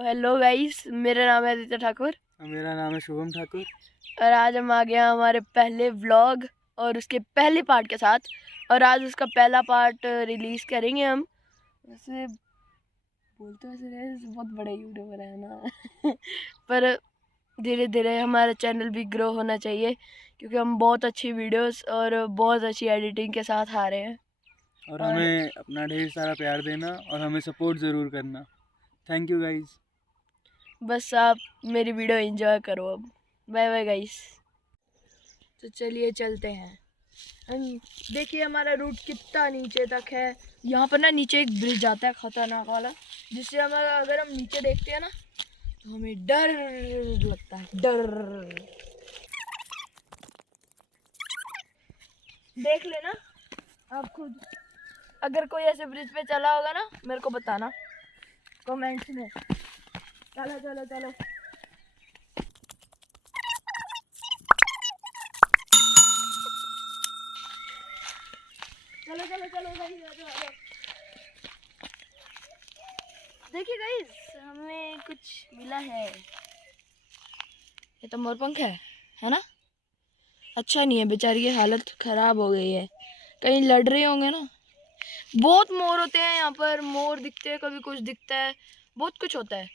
तो hello guys, मेरा नाम है आदित्य ठाकुर। मेरा नाम है शुभम ठाकुर। और आज हम आ गए हैं हमारे पहले व्लॉग और उसके पहले पार्ट के साथ। और आज उसका पहला पार्ट रिलीज़ करेंगे हम। वैसे बोलते वैसे बहुत बड़े यूट्यूबर है ना पर धीरे धीरे हमारा चैनल भी ग्रो होना चाहिए, क्योंकि हम बहुत अच्छी वीडियोस और बहुत अच्छी एडिटिंग के साथ आ रहे हैं। और हमें अपना ढेर सारा प्यार देना और हमें सपोर्ट ज़रूर करना। Thank you guys. बस आप मेरी वीडियो एंजॉय करो। अब बाय बाय गाइस। तो चलिए चलते हैं। देखिए हमारा रूट कितना नीचे तक है। यहाँ पर ना नीचे एक ब्रिज आता है खतरनाक वाला, जिससे हमारा अगर हम नीचे देखते हैं ना तो हमें डर लगता है, डर। देख लेना आप खुद, अगर कोई ऐसे ब्रिज पे चला होगा ना मेरे को बताना कमेंट्स में। चलो चलो चलो। चलो चलो चलो गाइस। देखिए गाइस, हमें कुछ मिला है। ये तो मोरपंख है ना? अच्छा नहीं है, बेचारी की हालत खराब हो गई है। कहीं लड़ रहे होंगे ना। बहुत मोर होते हैं यहाँ पर, मोर दिखते हैं, कभी कुछ दिखता है, बहुत कुछ होता है।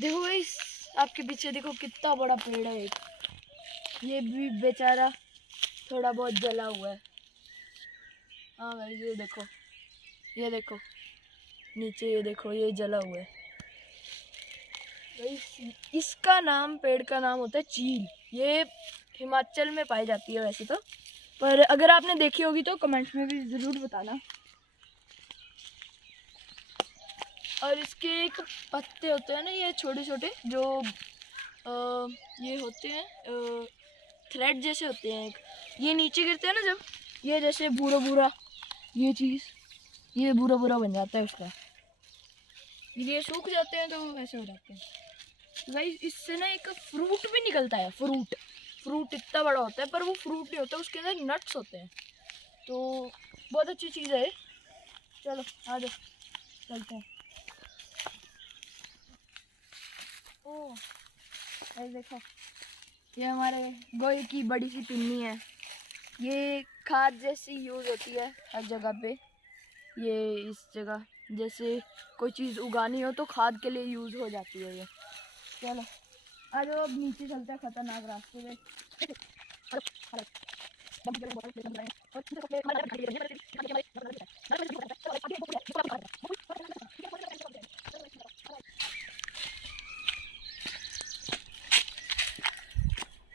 देखो गाइस, आपके पीछे देखो कितना बड़ा पेड़ है एक। ये भी बेचारा थोड़ा बहुत जला हुआ है। हाँ गाइस, ये देखो, ये देखो नीचे, ये देखो ये जला हुआ है। इसका नाम, पेड़ का नाम होता है चील। ये हिमाचल में पाई जाती है वैसे तो, पर अगर आपने देखी होगी तो कमेंट्स में भी ज़रूर बताना। और इसके एक पत्ते होते हैं ना, ये छोटे छोटे जो ये होते हैं थ्रेड जैसे होते हैं। एक ये नीचे गिरते हैं ना जब, ये जैसे भूरा भूरा, ये चीज़, ये भूरा भूरा बन जाता है उसका। ये सूख जाते हैं तो ऐसे हो जाते हैं। गाइस, इससे ना एक फ्रूट भी निकलता है। फ्रूट इतना बड़ा होता है, पर वो फ्रूट नहीं होता, उसके अंदर नट्स होते हैं। तो बहुत अच्छी चीज़ है। चलो आ जाओ, चलते हैं। ओह देखो, ये हमारे गोहे की बड़ी सी पिन्नी है। ये खाद जैसी यूज़ होती है हर जगह पे। ये इस जगह जैसे कोई चीज़ उगानी हो तो खाद के लिए यूज़ हो जाती है ये। चलो आ जाओ, अब नीचे चलते हैं खतरनाक रास्ते में।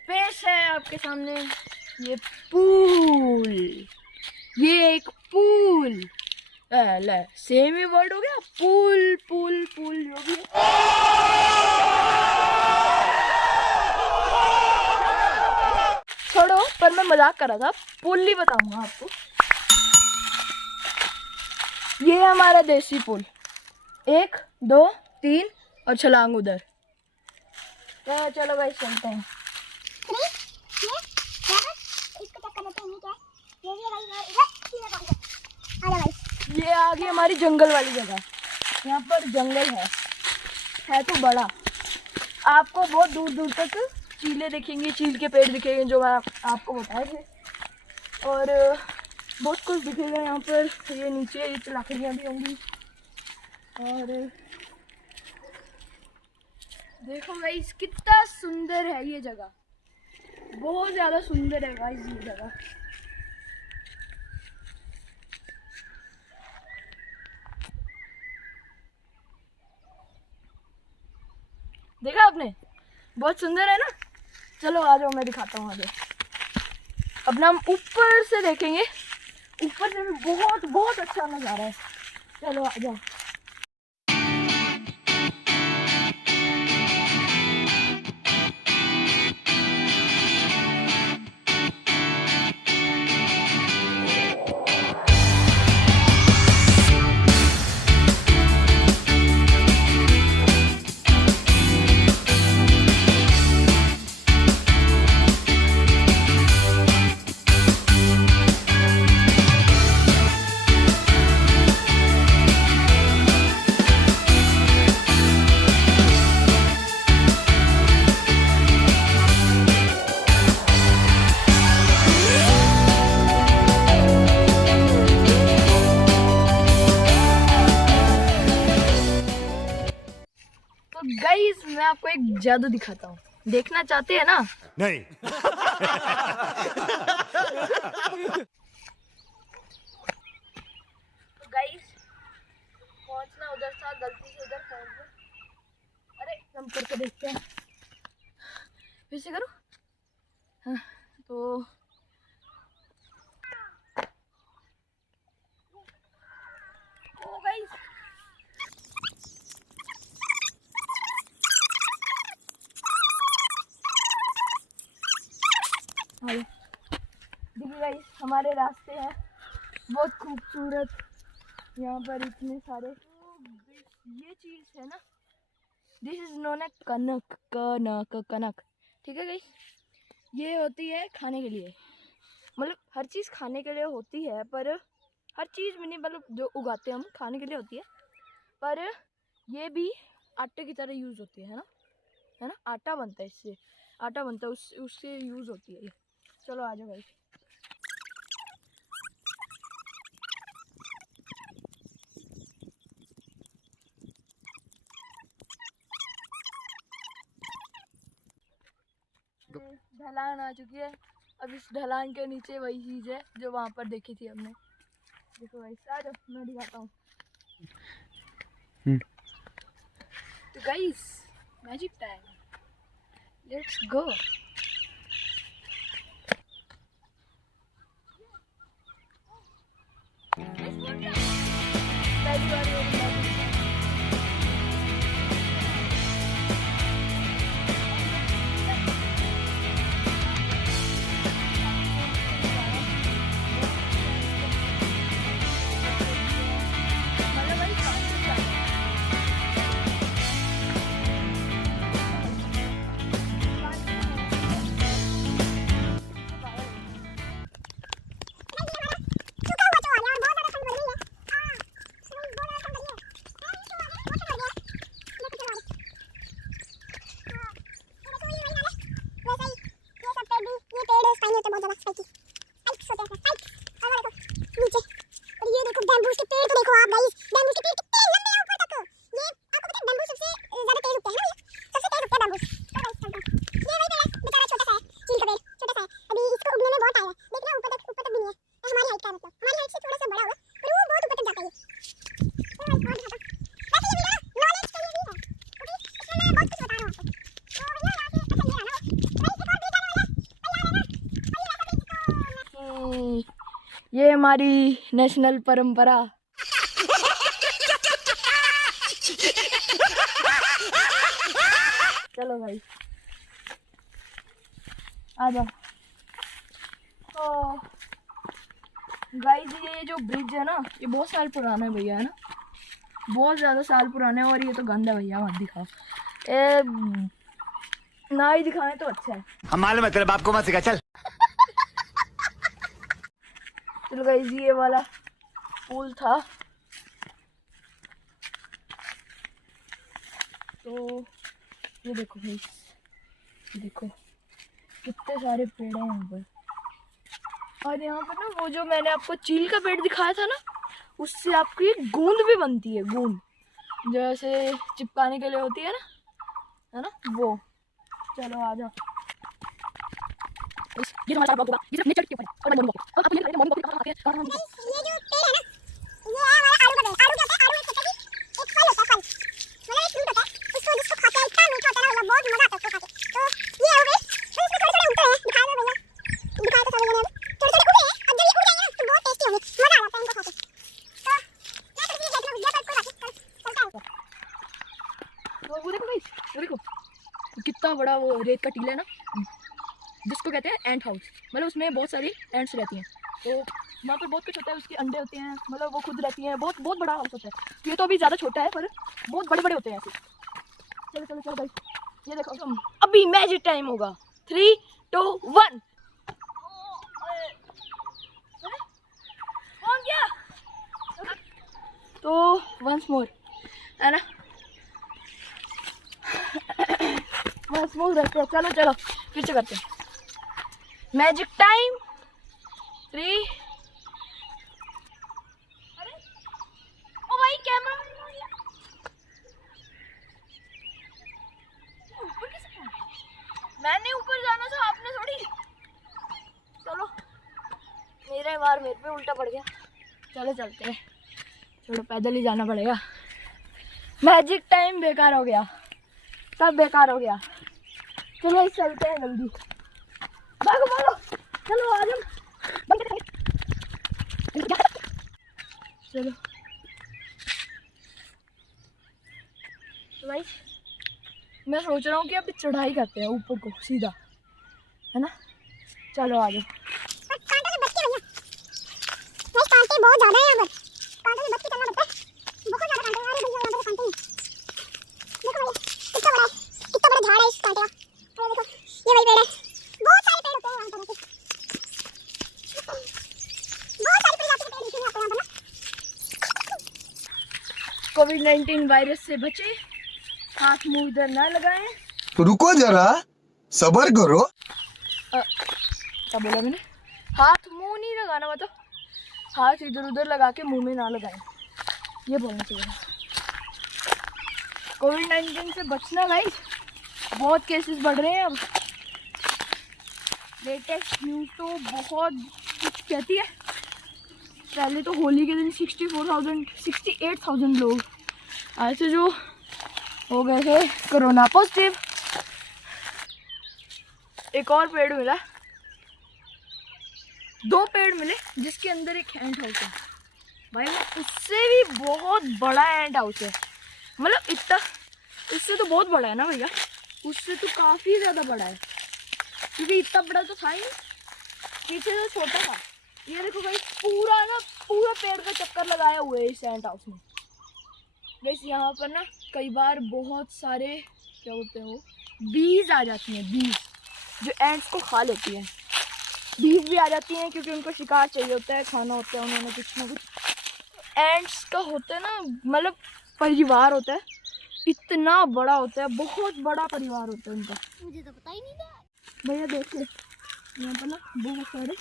पेश है आपके सामने ये पूल। ये एक पूल, सेम ही वर्ड हो गया, पूल पूल पूल जो भी है। छोड़ो, पर मैं मजाक कर रहा था, पुल ही बताऊंगा आपको। ये है हमारा देसी पुल। 1 2 3 और छलांग उधर। चलो भाई चलते हैं। ये आ गई हमारी जंगल वाली जगह। यहाँ पर जंगल है तो बड़ा। आपको बहुत दूर दूर तक चीले दिखेंगे, चील के पेड़ दिखेंगे जो मैं आपको बताए थे, और बहुत कुछ दिखेगा यहाँ पर। ये नीचे ये लकड़ियाँ भी होंगी। और देखो गाइस, कितना सुंदर है ये जगह, बहुत ज़्यादा सुंदर है गाइस ये जगह। देखा आपने, बहुत सुंदर है ना। चलो आ जाओ, मैं दिखाता हूँ आगे। अब हम ऊपर से देखेंगे, ऊपर से भी बहुत बहुत अच्छा नज़ारा है। चलो आ जाओ। गाइस मैं आपको एक जादू दिखाता हूँ, देखना चाहते हैं ना? नहीं। तो गाइस पहुंचना उधर था, गलती से उधर पहुंच गए। अरे हम करके देखते हैं, फिर से करो। हाँ, तो गाइस देखिए गाइस हमारे रास्ते हैं बहुत खूबसूरत, यहाँ पर इतने सारे। ये चीज़ है ना, दिस इज नोन ए कनक, कनक, ठीक है गाइस। ये होती है खाने के लिए, मतलब हर चीज़ खाने के लिए होती है, पर हर चीज़ भी नहीं, मतलब जो उगाते हैं हम खाने के लिए होती है, पर ये भी आटे की तरह यूज़ होती है ना, आटा बनता है इससे, आटा बनता है उससे यूज़ होती है ये। चलो आ जाओ भाई। ढलान आ चुकी है, अब इस ढलान के नीचे वही चीज़ है जो वहाँ पर देखी थी हमने। देखो भाई आ जाओ, मैं दिखाता हूँ। तो guys magic time, let's go. पहली बार ये हमारी नेशनल परंपरा। चलो भाई आ जाओ। तो गाइस ये जो ब्रिज है ना, ये बहुत साल पुराना है भैया, है ना, बहुत ज़्यादा साल पुराना है। और ये तो गंदा है भैया, मत दिखाओ, ना ही दिखाएं तो अच्छा है। हम मालूम है तेरे बाप को मत सिखा, चल। चलो गाइस ये वाला पुल था, तो ये देखो गाइस, देखो कितने सारे पेड़ हैं यहाँ पर। और यहाँ पर ना वो जो मैंने आपको चील का पेड़ दिखाया था ना, उससे आपकी गूंद भी बनती है, गूंद जैसे चिपकाने के लिए होती है ना वो। चलो आ जाओ। ये हमारा ब्लॉग होगा, ये सिर्फ नेचर के ऊपर है और मॉर्निंग वॉक। अब आपको ये मॉर्निंग वॉक कहाँ है, हम ये जो पेड़ है ना, ये है हमारा आलू का पेड़। आलू क्या होता है? आलू एक फल होता है, फल मतलब एक फ्रूट होता है, उसको जिसको खाते हैं इतना मीठा होता है ना, बहुत मजा आता है उसको खा के। तो ये हो गए, तो इसमें थोड़े थोड़े उगते हैं, दिखा दो भैया, दिखा तो सब लोगों ने थोड़े थोड़े उगे हैं। अब जब ये उग जाएंगे ना तो बहुत टेस्टी होंगे, मजा आ जाता है इनको खा के। तो मैं तो ये देखना उस पर कोई बात चलता है। तो वो देखो गाइस, वो देखो कितना बड़ा वो रेत का टीला है ना, जिसको कहते हैं एंट हाउस, मतलब उसमें बहुत सारी एंट्स रहती हैं। तो वहाँ पर बहुत कुछ होता है, उसके अंडे होते हैं, मतलब वो खुद रहती हैं, बहुत बहुत बड़ा हाउस होता है। ये तो अभी ज़्यादा छोटा है, पर बहुत बड़े बड़े होते हैं ऐसे। चलो चलो चलो भाई, ये देखो तुम, अभी मैजिक टाइम होगा। 3, 2, 1। तो वंस मोर है ना, वंस मोर रहते हैं। चलो चलो फिर से करते हैं मैजिक टाइम। 3, अरे ओ भाई कैमरा मेरे पे उल्टा पड़ गया। चलो चलते हैं, छोड़ो पैदल ही जाना पड़ेगा। मैजिक टाइम बेकार हो गया, सब बेकार हो गया। चलो चलते हैं जल्दी, भागो भागो, चलो आ जाओ, चलो। तो भाई मैं सोच रहा हूँ कि अभी चढ़ाई करते हैं ऊपर को सीधा, है ना? चलो आ जाओ। कांटे में बच के भैया, नहीं कांटे बहुत ज्यादा है यहाँ पर, कांटे में बच के चलना पड़ता है, बहुत ज्यादा कांटे हैं। अरे भैया यहाँ पर कांटे हैं, देखो भैया कितना बड़ा झाड़ है इस कांटे का। अरे देखो ये वही पेड़ है, बहुत सारे पेड़ होते हैं यहाँ पर, बहुत सारी प्रजाति के पेड़ दिखते हैं यहाँ पर ना। कोविड-19 वायरस से बचे, हाथ मुंह इधर ना लगाएं। रुको जरा, सबर करो। क्या बोला मैंने? हाथ मुंह नहीं लगाना, मतलब हाथ इधर उधर लगा के मुंह में ना लगाएं, ये बोलना चाहिए। कोविड-19 से बचना भाई, बहुत केसेस बढ़ रहे हैं अब। लेटेस्ट न्यूज़ तो बहुत कुछ कहती है। पहले तो होली के दिन 68,000 लोग ऐसे जो हो गए थे कोरोना पॉजिटिव। एक और पेड़ मिला, 2 पेड़ मिले जिसके अंदर एक एंट हाउस है भाई, उससे भी बहुत बड़ा एंट हाउस है। मतलब इतना, इससे तो बहुत बड़ा है ना भैया, उससे तो काफ़ी ज़्यादा बड़ा है, क्योंकि इतना बड़ा तो था ही नहीं, पीछे तो छोटा था। ये देखो भाई, पूरा पेड़ का चक्कर लगाया हुआ है इस एंट हाउस में। वैसे यहाँ पर ना कई बार बहुत सारे क्या बोलते हैं वो, बीज आ जाती हैं, बीज जो एंट्स को खा लेती हैं। बीज भी आ जाती हैं क्योंकि उनको शिकार चाहिए होता है, खाना होता है उन्होंने कुछ ना कुछ। एंट्स का होता है ना, मतलब परिवार होता है, इतना बड़ा होता है, बहुत बड़ा परिवार होता है उनका। मुझे तो पता ही नहीं था भैया देख ले, यहाँ पर ना बहुत सारे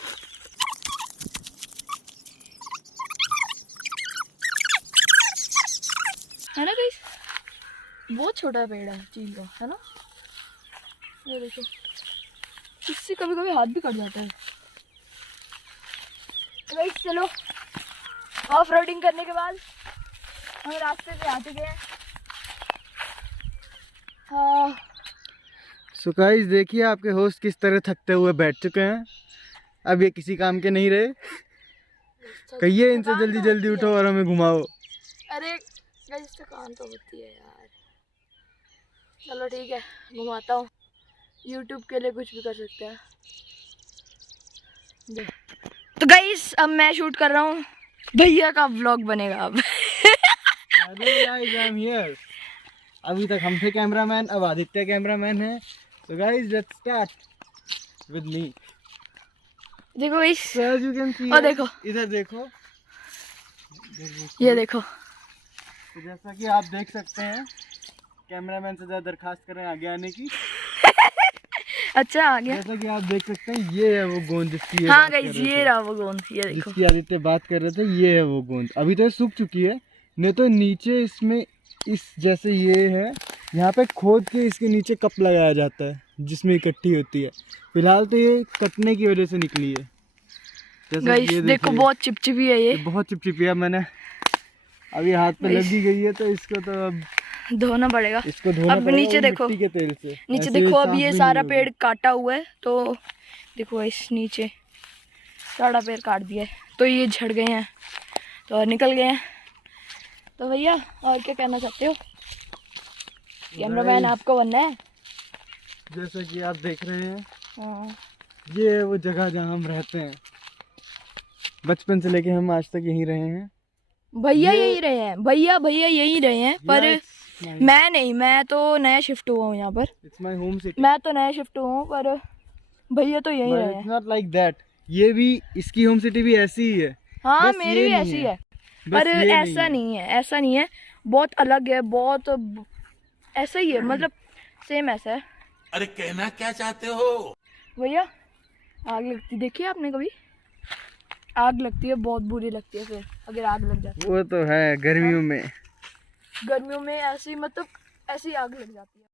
है ना, कहीं बहुत छोटा पेड़ है चील का, है ना? ये देखो, इससे कभी कभी हाथ भी कट जाता है। तो गाइस चलो, ऑफ रोडिंग करने के बाद हम रास्ते पे आ चुके हैं। हाँ, सो गाइस देखिए आपके होस्ट किस तरह थकते हुए बैठ चुके हैं। अब ये किसी काम के नहीं रहे। कहिए इनसे जल्दी जल्दी उठो और हमें घुमाओ। अरे गाइस थकान तो होती है यार। चलो ठीक है, घुमाता हूँ। YouTube के लिए कुछ भी कर सकते हैं। तो गाइस अब मैं शूट कर रहा हूँ, भैया का व्लॉग बनेगा अब। अरे गाइस आई एम हियर। अभी तक हम थे कैमरामैन, अब आदित्य कैमरामैन है। So guys, let's start with me. देखो guys, So as you can see, और देखो इधर देखो, ये देखो। तो जैसा कि आप देख सकते हैं, कैमरामैन से ज़्यादा दरखास्त करें आगे आने की। अच्छा आ गया। जैसा कि आप देख सकते हैं, ये है वो गोंद जिसकी हाँ गाइस, ये रहा वो गोंद, ये देखो। जिसकी आदित्य बात कर रहे थे, ये है वो गोंद। अभी तो ये सूख चुकी है, नहीं तो नीचे इसमें इस जैसे ये है, यहाँ पे खोद के इसके नीचे कप लगाया जाता है जिसमें इकट्ठी होती है। फिलहाल तो ये कटने की वजह से निकली है। जैसे गाइस ये देखो, बहुत चिपचिपी है ये बहुत चिपचिपी है। मैंने अभी हाथ पे लगी गई है, तो इसको तो अब धोना पड़ेगा। इसको धोना अब पड़ेगा नीचे वो देखो, मिट्टी के तेल से। नीचे ऐसे देखो, अब साफ ये भी सारा नहीं पेड़ काटा हुआ है, तो देखो इस नीचे सारा पेड़ काट दिया है, तो ये झड़ गए हैं, तो निकल गए हैं। तो भैया और क्या कहना चाहते हो? कैमरामैन आपको बनना है। जैसा कि आप देख रहे हैं, हाँ। ये है वो जगह जहाँ हम रहते हैं। बचपन से लेके हम आज तक यहीं रहे हैं। भैया यही रहे हैं, भैया यही रहे हैं, पर मैं नहीं, मैं तो नया शिफ्ट हुआ हूँ यहाँ पर। It's my home city. मैं तो नया शिफ्ट हुआ हूँ, पर भैया तो यही रहे हैं। It's not like that. ये भी, इसकी होम सिटी भी ऐसी ही है। हाँ बस मेरी ये भी नहीं ऐसी है। है, बस पर ये ऐसा नहीं है, ऐसा नहीं है, बहुत अलग है, बहुत ऐसा ही है, मतलब सेम ऐसा है। अरे कहना क्या चाहते हो? भैया आग लगती देखी है आपने कभी? आग लगती है, बहुत बुरी लगती है फिर अगर आग लग जाती है। वो तो है गर्मियों में। गर्मियों में ऐसी, मतलब ऐसी आग लग जाती है।